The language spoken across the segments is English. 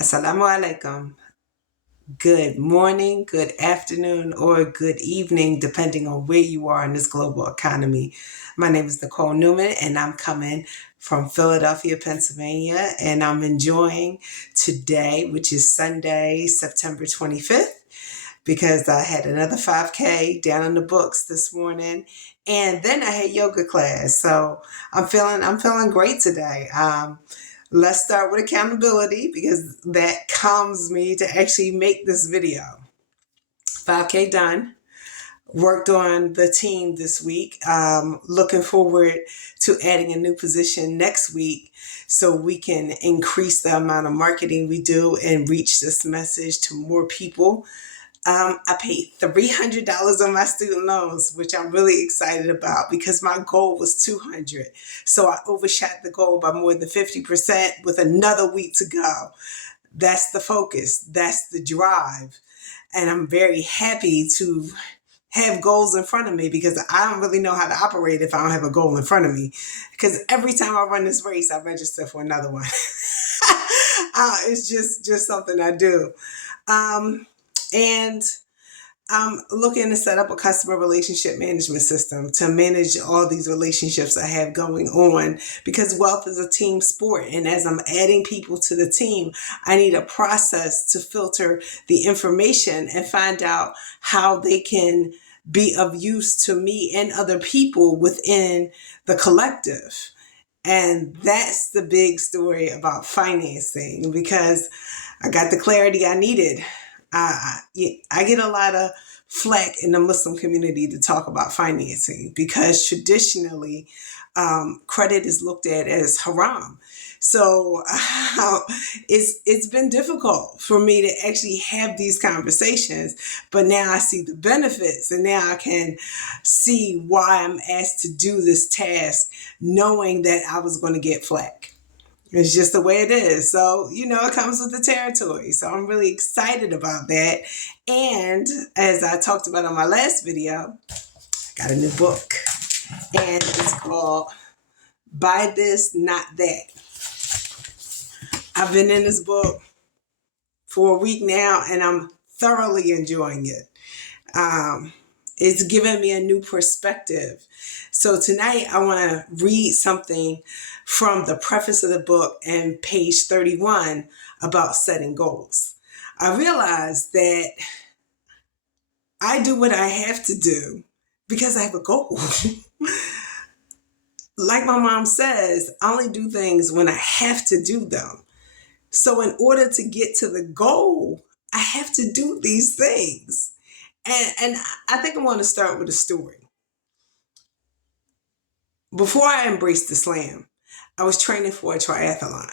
Assalamu alaikum. Good morning, good afternoon, or good evening, depending on where you are in this global economy. My name is Nicole Newman, and I'm coming from Philadelphia, Pennsylvania, and I'm enjoying today, which is Sunday, September 25th, because I had another 5K down in the books this morning, and then I had yoga class. So I'm feeling great today. Let's start with accountability because that calms me to actually make this video. 5K done. Worked on the team this week. Looking forward to adding a new position next week so we can increase the amount of marketing we do and reach this message to more people. I paid $300 on my student loans, which I'm really excited about because my goal was $200. So I overshot the goal by more than 50% with another week to go. That's the focus. That's the drive. And I'm very happy to have goals in front of me because I don't really know how to operate if I don't have a goal in front of me. Because every time I run this race, I register for another one. It's just something I do. And I'm looking to set up a customer relationship management system to manage all these relationships I have going on because wealth is a team sport. And as I'm adding people to the team, I need a process to filter the information and find out how they can be of use to me and other people within the collective. And that's the big story about financing because I got the clarity I needed. I get a lot of flack in the Muslim community to talk about financing because traditionally credit is looked at as haram. So it's been difficult for me to actually have these conversations, but now I see the benefits and now I can see why I'm asked to do this task knowing that I was going to get flack. It's just the way it is. So, it comes with the territory. So I'm really excited about that. And as I talked about on my last video, I got a new book. And it's called Buy This, Not That. I've been in this book for a week now and I'm thoroughly enjoying it. It's given me a new perspective. So tonight I want to read something from the preface of the book and page 31 about setting goals. I realized that I do what I have to do because I have a goal. Like my mom says, I only do things when I have to do them. So in order to get to the goal, I have to do these things. And I think I want to start with a story. Before I embraced Islam, I was training for a triathlon.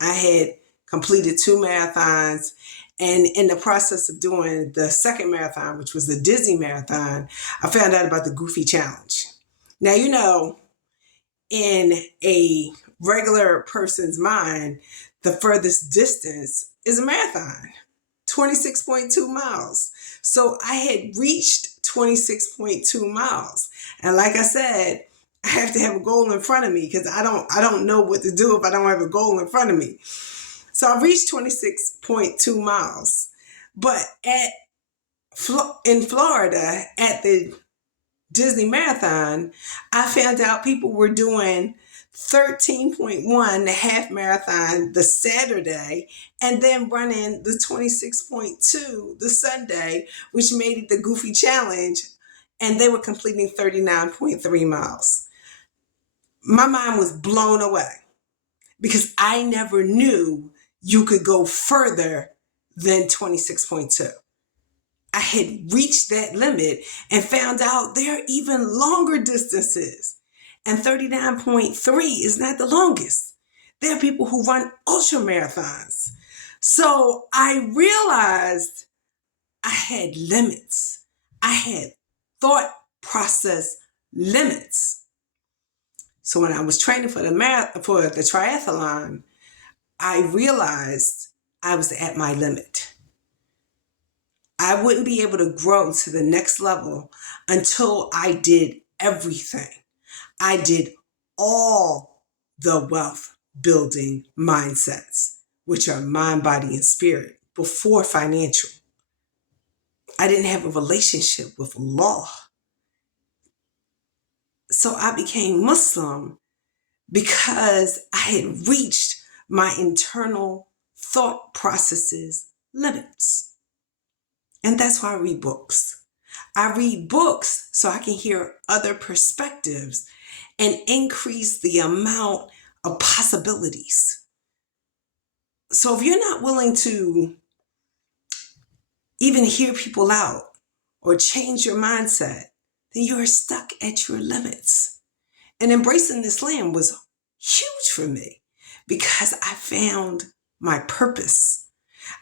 I had completed 2 marathons, and in the process of doing the second marathon, which was the Disney Marathon, I found out about the Goofy Challenge. Now, in a regular person's mind, the furthest distance is a marathon, 26.2 miles. So I had reached 26.2 miles. And like I said, I have to have a goal in front of me because I don't know what to do if I don't have a goal in front of me. So I reached 26.2 miles. But in Florida at the Disney Marathon, I found out people were doing 13.1, the half marathon, the Saturday, and then running the 26.2 the Sunday, which made it the Goofy Challenge, and they were completing 39.3 miles. My mind was blown away because I never knew you could go further than 26.2. I had reached that limit and found out there are even longer distances. And 39.3 is not the longest. There are people who run ultra marathons. So I realized I had limits. I had thought process limits. So when I was training for the triathlon, I realized I was at my limit. I wouldn't be able to grow to the next level until I did everything. I did all the wealth building mindsets, which are mind, body, and spirit, before financial. I didn't have a relationship with law. So I became Muslim because I had reached my internal thought processes limits. And that's why I read books. I read books so I can hear other perspectives and increase the amount of possibilities. So if you're not willing to even hear people out or change your mindset, then you're stuck at your limits. And embracing Islam was huge for me because I found my purpose.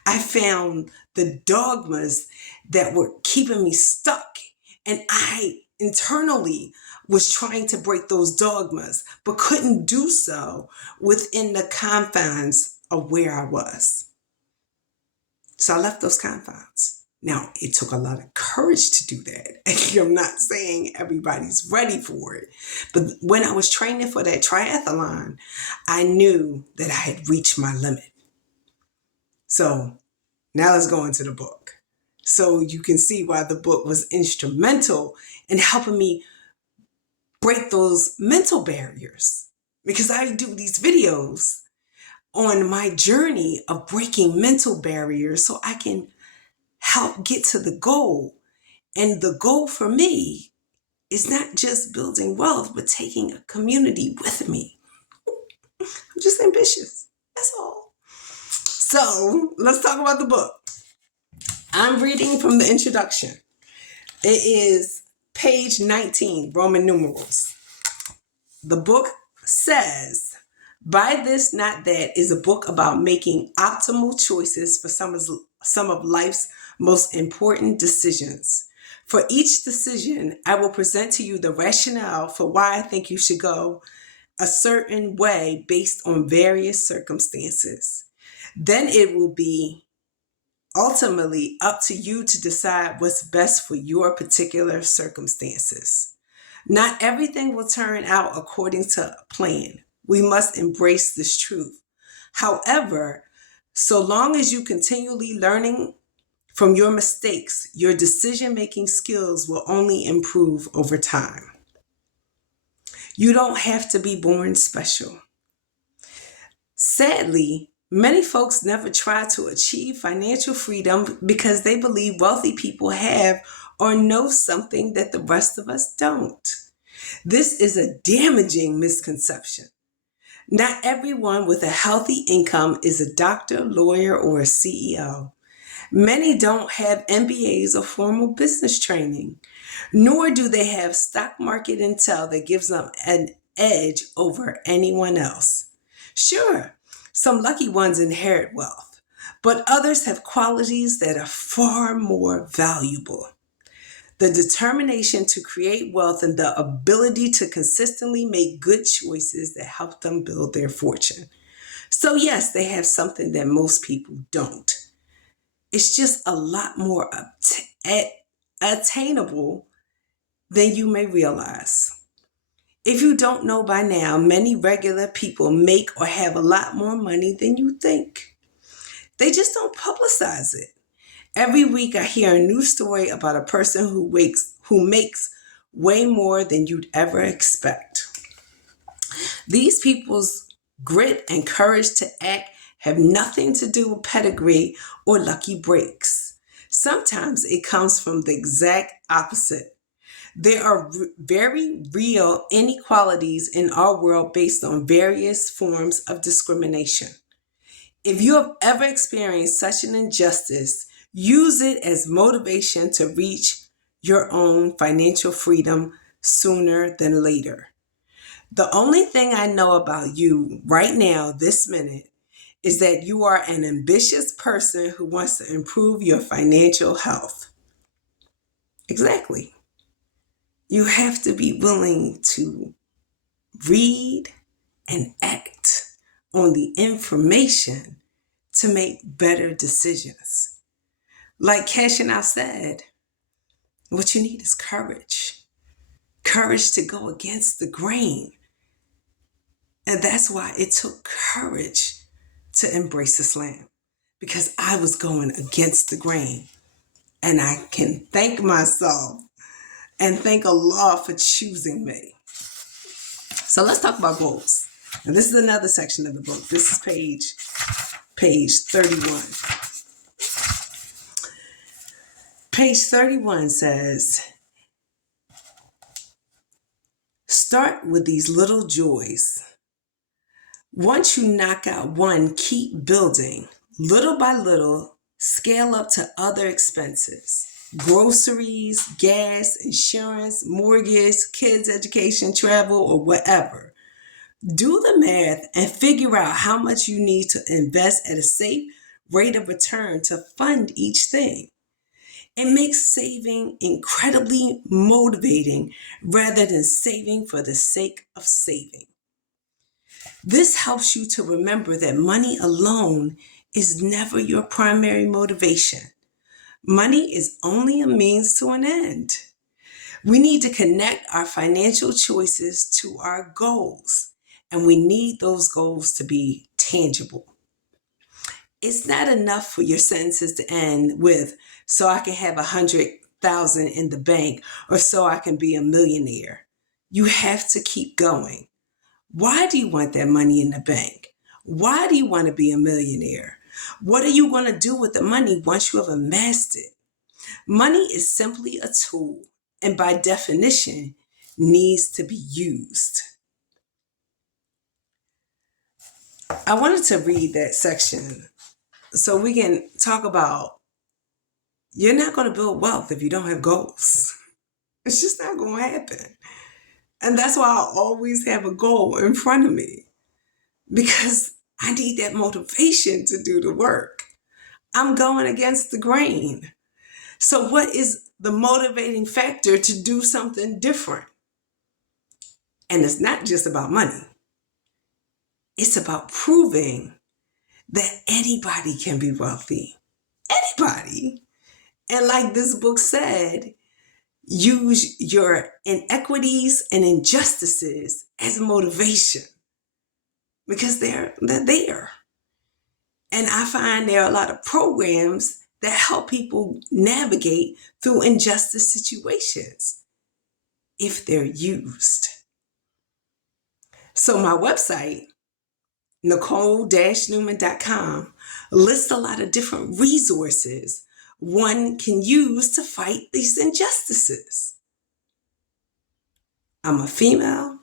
I found the dogmas that were keeping me stuck. And I internally was trying to break those dogmas, but couldn't do so within the confines of where I was. So I left those confines. Now, it took a lot of courage to do that. I'm not saying everybody's ready for it. But when I was training for that triathlon, I knew that I had reached my limit. So now let's go into the book. So you can see why the book was instrumental in helping me break those mental barriers. Because I do these videos on my journey of breaking mental barriers so I can help get to the goal. And the goal for me is not just building wealth, but taking a community with me. I'm just ambitious. That's all. So let's talk about the book. I'm reading from the introduction. It is page 19, Roman numerals. The book says, "Buy This, Not That" is a book about making optimal choices for some of life's most important decisions. For each decision, I will present to you the rationale for why I think you should go a certain way based on various circumstances. Then it will be ultimately up to you to decide what's best for your particular circumstances. Not everything will turn out according to plan. We must embrace this truth. However, so long as you continually learning from your mistakes, your decision-making skills will only improve over time. You don't have to be born special. Sadly, many folks never try to achieve financial freedom because they believe wealthy people have or know something that the rest of us don't. This is a damaging misconception. Not everyone with a healthy income is a doctor, lawyer, or a CEO. Many don't have MBAs or formal business training, nor do they have stock market intel that gives them an edge over anyone else. Sure, some lucky ones inherit wealth, but others have qualities that are far more valuable. The determination to create wealth and the ability to consistently make good choices that help them build their fortune. So yes, they have something that most people don't. It's just a lot more attainable than you may realize. If you don't know by now, many regular people make or have a lot more money than you think. They just don't publicize it. Every week I hear a new story about a person who makes way more than you'd ever expect. These people's grit and courage to act have nothing to do with pedigree or lucky breaks. Sometimes it comes from the exact opposite. There are very real inequalities in our world based on various forms of discrimination. If you have ever experienced such an injustice, use it as motivation to reach your own financial freedom sooner than later. The only thing I know about you right now, this minute, is that you are an ambitious person who wants to improve your financial health. Exactly. You have to be willing to read and act on the information to make better decisions. Like Cashing Out said, what you need is courage. Courage to go against the grain. And that's why it took courage to embrace the slam because I was going against the grain. And I can thank myself and thank Allah for choosing me. So let's talk about goals. And this is another section of the book. This is page 31. Page 31 says, start with these little joys. Once you knock out one, keep building. Little by little, scale up to other expenses. Groceries, gas, insurance, mortgage, kids' education, travel, or whatever. Do the math and figure out how much you need to invest at a safe rate of return to fund each thing. It makes saving incredibly motivating rather than saving for the sake of saving. This helps you to remember that money alone is never your primary motivation. Money is only a means to an end. We need to connect our financial choices to our goals, and we need those goals to be tangible. It's not enough for your sentences to end with, so I can have 100,000 in the bank, or so I can be a millionaire. You have to keep going. Why do you want that money in the bank? Why do you want to be a millionaire? What are you going to do with the money once you have amassed it? Money is simply a tool, and by definition, needs to be used. I wanted to read that section so we can talk about you're not going to build wealth if you don't have goals. It's just not going to happen. And that's why I always have a goal in front of me, because I need that motivation to do the work. I'm going against the grain. So what is the motivating factor to do something different? And it's not just about money. It's about proving that anybody can be wealthy. Anybody. And like this book said, use your inequities and injustices as motivation because they're there. And I find there are a lot of programs that help people navigate through injustice situations if they're used. So my website, nicole-newman.com, lists a lot of different resources one can use to fight these injustices. I'm a female,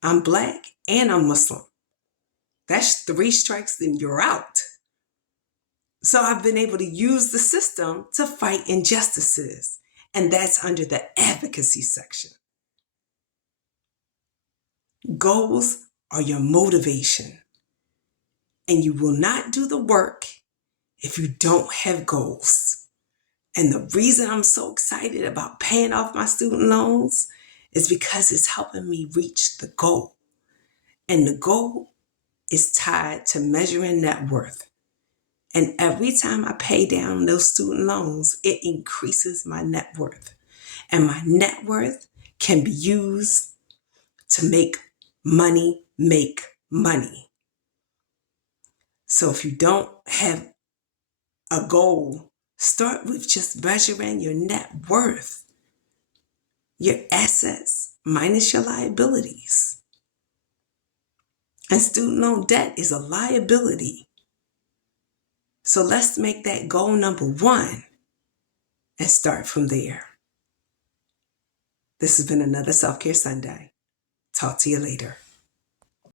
I'm Black, and I'm Muslim. That's 3 strikes, then you're out. So I've been able to use the system to fight injustices, and that's under the advocacy section. Goals are your motivation, and you will not do the work if you don't have goals. And the reason I'm so excited about paying off my student loans is because it's helping me reach the goal. And the goal is tied to measuring net worth. And every time I pay down those student loans, it increases my net worth. And my net worth can be used to make money make money. So if you don't have a goal, start with just measuring your net worth, your assets minus your liabilities. And student loan debt is a liability. So let's make that goal number 1 and start from there. This has been another Self-Care Sunday. Talk to you later.